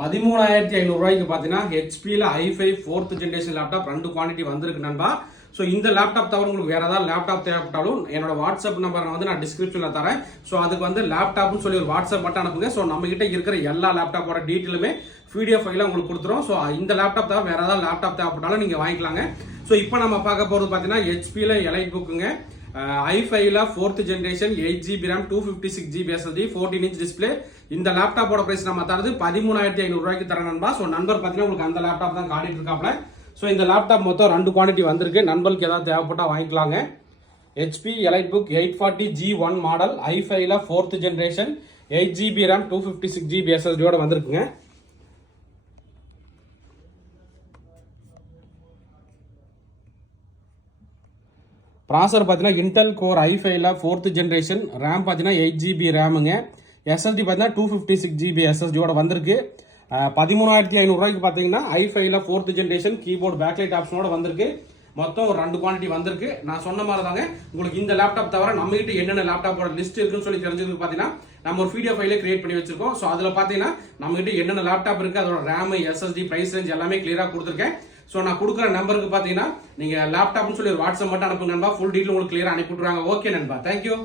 13,500 ரூபாய்க்கு பார்த்தீங்கன்னா ஹெச்பியில் i5 4th generation laptop 2 quantity வந்திருக்கு நண்பா. ஸோ இந்த லேப்டாப் தவிர உங்களுக்கு வேற ஏதாவது லேப்டாப் தேவைப்பட்டாலும் என்னோட வாட்ஸ்அப் நம்பர் நான் டிஸ்கிரிப்ஷனில் தரேன். ஸோ அதுக்கு லேப்டாப்னு சொல்லி ஒரு வாட்ஸ்அப் மட்டும் அனுப்புங்க. ஸோ நம்ம கிட்ட இருக்கிற எல்லா லேப்டாப்போட டீட்டெயிலுமே PDF ஃபைலாக உங்களுக்கு கொடுத்துரும். ஸோ இந்த லேப்டாப் தவிர வேற ஏதாவது லேப்டாப் தேவைப்பட்டாலும் நீங்கள் வாங்கிக்கலாங்க. ஸோ இப்போ நம்ம பார்க்க போகிறது பார்த்தீங்கன்னா ஹெச்பியில் எலைட் புக்குங்க. i5ல 4th generation 8GB RAM 256GB SSD 14 inch display. இந்த லேப்டாப்போட பிரைஸ் நம்ம தரது 13,500 ரூபாய்க்கு தர நண்பா. ஸோ நண்பர் பார்த்தீங்கன்னா உங்களுக்கு அந்த லேப்டாப் தான் காட்டிட்டு இருக்காப்ல. ஸோ இந்த லேப்டாப் மொத்தம் 2 குவான்டிட்டி வந்திருக்கு. நண்பருக்கு ஏதாவது தேவைப்பட்டா வாங்கிக்கலாங்க. HP elite book 840G1 model i5ல 4th generation 8GB RAM 256GB SSD யோட வந்திருக்குங்க. ப்ராசர் பார்த்தீங்கன்னா இன்டெல் கோர் i5ல 4th ஜென்ரேஷன், ரேம் பார்த்தீங்கன்னா 8GB ரேமுங்க, SSD பார்த்தீங்கன்னா 256GB SSDயோட வந்திருக்கு. 13,500 ரூபாய்க்கு பார்த்தீங்கன்னா i5ல 4th ஜென்ரேஷன் கீபோர்டு பேக்லைட் ஆப்ஷனோட வந்திருக்கு. மொத்தம் ஒரு 2 குவான்டிட்டி வந்திருக்கு. நான் சொன்ன மாதிரி தாங்க உங்களுக்கு இந்த லேப்டாப் தவிர நம்ம கிட்ட என்னென்ன லேப்டாப்போட லிஸ்ட் இருக்குன்னு சொல்லி தெரிஞ்சதுக்கு பார்த்தீங்கன்னா நம்ம ஒரு PDF ஃபைலே கிரியேட் பண்ணி வச்சிருக்கோம். ஸோ அதில் பார்த்தீங்கன்னா நம்ம கிட்ட என்னென்ன லேப்டாப் இருக்கு, அதோட ரேம், SSD, பிரைஸ் ரேஞ்ச் எல்லாமே கிளியராக கொடுத்துருக்கேன். ஸோ நான் கொடுக்குற நம்பருக்கு பார்த்தீங்கன்னா நீங்கள் லேப்டாப்னு சொல்லி ஒரு வாட்ஸ்அப் மட்டும் அனுப்புங்க நண்பா. ஃபுல் டீட்டெயில் உங்களுக்கு கிளியராக அனுப்பிவிட்ருவாங்க. ஓகே நண்பா, தேங்க்யூ.